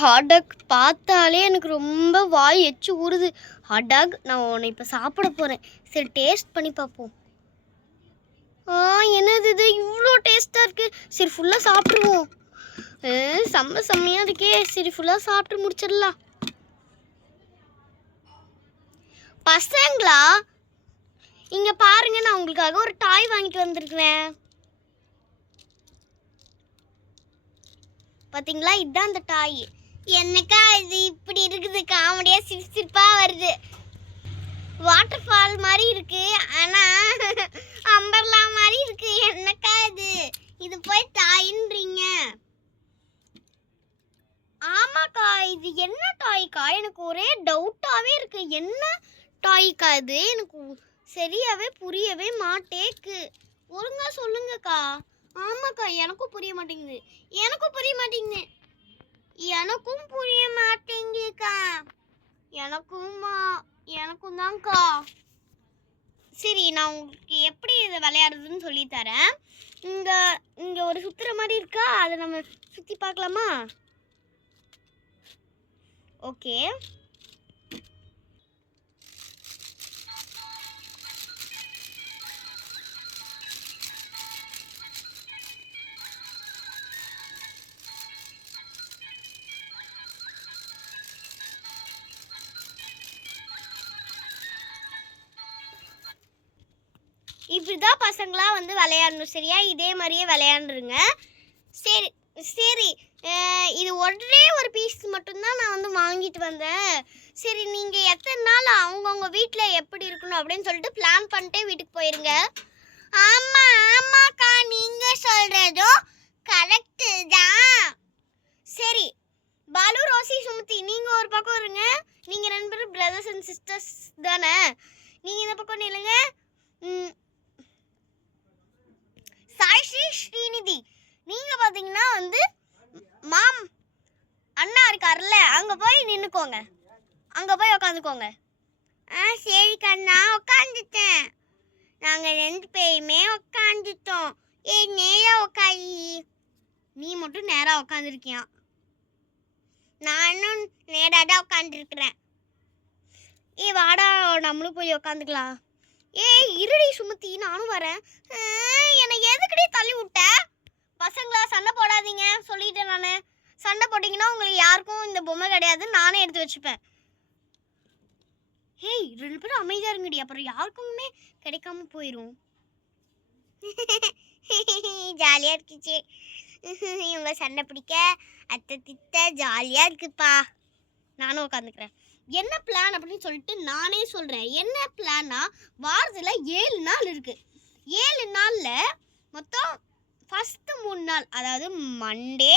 Hot dog பார்த்தாலே எனக்கு ரொம்ப வாய் எச்சு ஊறுது. ஹாட் டாக் நான் உன்னை இப்போ சாப்பிட போகிறேன். சரி டேஸ்ட் பண்ணி பார்ப்போம். என்னது இது இவ்வளோ டேஸ்ட்டாக இருக்குது. சரி ஃபுல்லாக சாப்பிட்ருவோம். செம்மையாக இருக்கே. சரி ஃபுல்லாக சாப்பிட்டு முடிச்சிடலாம். பசங்களா இங்கே பாருங்க, நான் உங்களுக்காக ஒரு டாய் வாங்கிட்டு வந்திருக்கிறேன். பார்த்தீங்களா, இதுதான் அந்த டாய். என்னக்கா இது இப்படி இருக்குது, காமெடியாக சிரிப்பாக வருது. வாட்டர் ஃபால் மாதிரி இருக்கு, ஆனால் அம்பர்லா மாதிரி இருக்கு. என்னக்கா இது போய் டாயின்றீங்க? ஆமாக்கா, இது என்ன டாய்க்கா? எனக்கு ஒரே டவுட்டாகவே இருக்கு. என்ன டாய்க்கா இது? எனக்கு சரியாகவே புரியவே மாட்டேக்கு. ஒழுங்கா சொல்லுங்கக்கா. ஆமாக்கா, எனக்கும் புரிய மாட்டேங்குது. எனக்கும் புரிய மாட்டேங்குதுக்கா. எனக்கும் தான்க்கா. சரி, நான் உங்களுக்கு எப்படி இதை விளையாடுறதுன்னு சொல்லித்தரேன். இங்கே ஒரு சுற்றுற மாதிரி இருக்கா, அதை நம்ம சுற்றி பார்க்கலாமா? ஓகே. இப்படிதான் பசங்களா வந்து விளையாடணும். சரியா? இதே மாதிரியே விளையாண்டுருங்க. சரி சரி, இது ஒரே ஒரு பீஸ் மட்டும்தான் நான் வந்து வாங்கிட்டு வந்தேன். சரி, நீங்கள் எத்தனை நாள் அவங்கவுங்க வீட்டில் எப்படி இருக்கணும் அப்படின்னு சொல்லிட்டு பிளான் பண்ணிட்டே வீட்டுக்கு போயிருங்க. ஆமாக்கா, நீங்கள் சொல்கிறதும் கரெக்டு தான். சரி பாலு, ரோசி, சுமதி, நீங்கள் ஒரு பக்கம் இருங்க. நீங்கள் 2 பேரும் பிரதர்ஸ் அண்ட் சிஸ்டர்ஸ் தானே? நீங்கள் இந்த பக்கம் நில்லுங்க. சாய்ஸ்ரீ, ஸ்ரீநிதி, நீங்கள் பார்த்தீங்கன்னா வந்து அண்ணா இருக்கார்ல, அங்கே போய் நின்றுக்கோங்க. அங்கே போய் உக்காந்துக்கோங்க. சரி கண்ணா, உட்காந்துட்டேன். நாங்கள் 2 பேருமே உட்காந்துட்டோம். நேராக உட்காரி. நீ மட்டும் நேராக உட்காந்துருக்கியா? நானும் நேராக தான் உட்காந்துருக்குறேன். வாடா, நம்மளும் போய் உட்காந்துக்கலாம். இருடி சுமதி, நானும் வரேன். என்னை எதுக்கடி தள்ளி விட்ட? பசங்களா சண்டை போடாதீங்க சொல்லிட்டேன் நான். சண்டை போட்டிங்கன்னா உங்களுக்கு யாருக்கும் இந்த பொம்மை கிடையாது, நானே எடுத்து வச்சுப்பேன். 2 பேரும் அமைதியாக இருங்கடி, அப்புறம் யாருக்குமே கிடைக்காம போயிடும். ஜாலியாக இருக்குச்சு. இவங்க சண்டை பிடிக்க அத்தை திட்ட ஜாலியாக இருக்குப்பா. நானும் உட்காந்துக்கிறேன். என்ன பிளான் அப்படின்னு சொல்லிட்டு நானே சொல்கிறேன். என்ன பிளான்னா, வாரத்தில் 7 நாள் இருக்குது. 7 நாளில் மொத்தம் ஃபஸ்ட்டு 3 நாள், அதாவது மண்டே,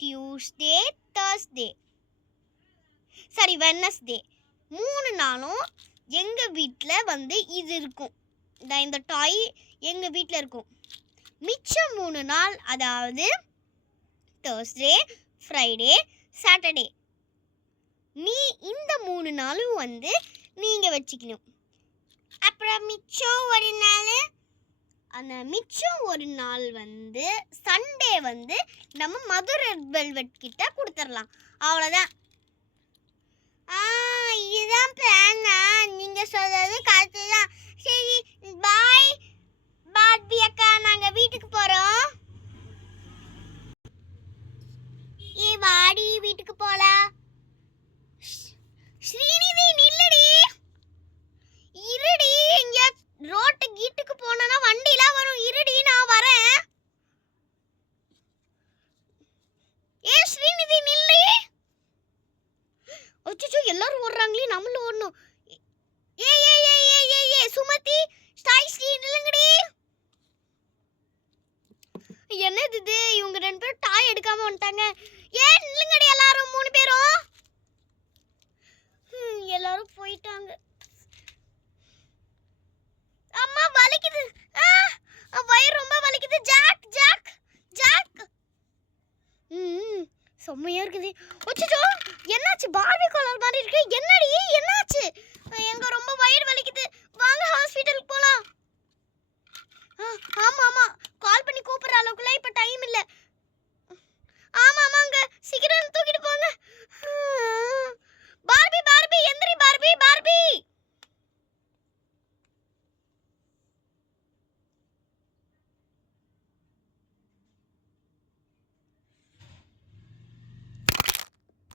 டியூஸ்டே, தேர்ஸ்டே, சரி வெட்னஸ்டே, 3 நாளும் எங்கள் வீட்டில் வந்து இது இருக்கும். இந்த டாய் எங்கள் வீட்டில் இருக்கும். மிச்சம் 3 நாள், அதாவது தேர்ஸ்டே, ஃப்ரைடே, சாட்டர்டே, இந்த 3 நாளும் வந்து நீங்கள் வச்சுக்கணும். அப்புறம் மிச்சம் ஒரு நாள் வந்து சண்டே வந்து நம்ம மதுரை வெல்வெட் கிட்ட கொடுத்துடலாம். அவ்வளோதான். இதுதான் பிளானா? நீங்கள் சொல்கிறது கரெக்டு தான். சரி பாய் பார்பி அக்கா, நாங்கள் வீட்டுக்கு போகிறோம். வாடி வீட்டுக்கு போகலாம். ஸ்ரீநிதி நில்லடி. இருடி, எங்கேயா ரோட்டு கீட்டுக்கு போனா வண்டிலாம் வரும். இருடி, நான் வரேன். ஸ்ரீநிதி நில்லு. அச்சோ, எல்லாரும் ஓடுறாங்களே, நம்மளும் ஓடணும். சுமதி, சாய்ஸ்ரீ நில்லுங்கடி. என்னது இது? இவங்க 2 பேரும் டாய் எடுக்காம வந்துட்டாங்க. நில்லுங்கடி எல்லாரும், 3 பேரும். எல்லாரும் போயிட்டாங்க. அம்மா வலிக்குது, வயிறு ரொம்ப வலிக்குது. Jack Jack Jack. செம்மையா இருக்குது. அச்சோ, என்னாச்சு? பார்பி கலர் மாதிரி இருக்கு. என்னடி என்னாச்சு? எங்க ரொம்ப வயிறு வலிக்குது. வாங்க ஹாஸ்பிட்டலுக்கு போலாம். ஆமா கால் பண்ணி கூப்பிடுற அளவுக்குலாம் இப்ப டைம் இல்ல. ஆமாங்க, சீக்கிரம்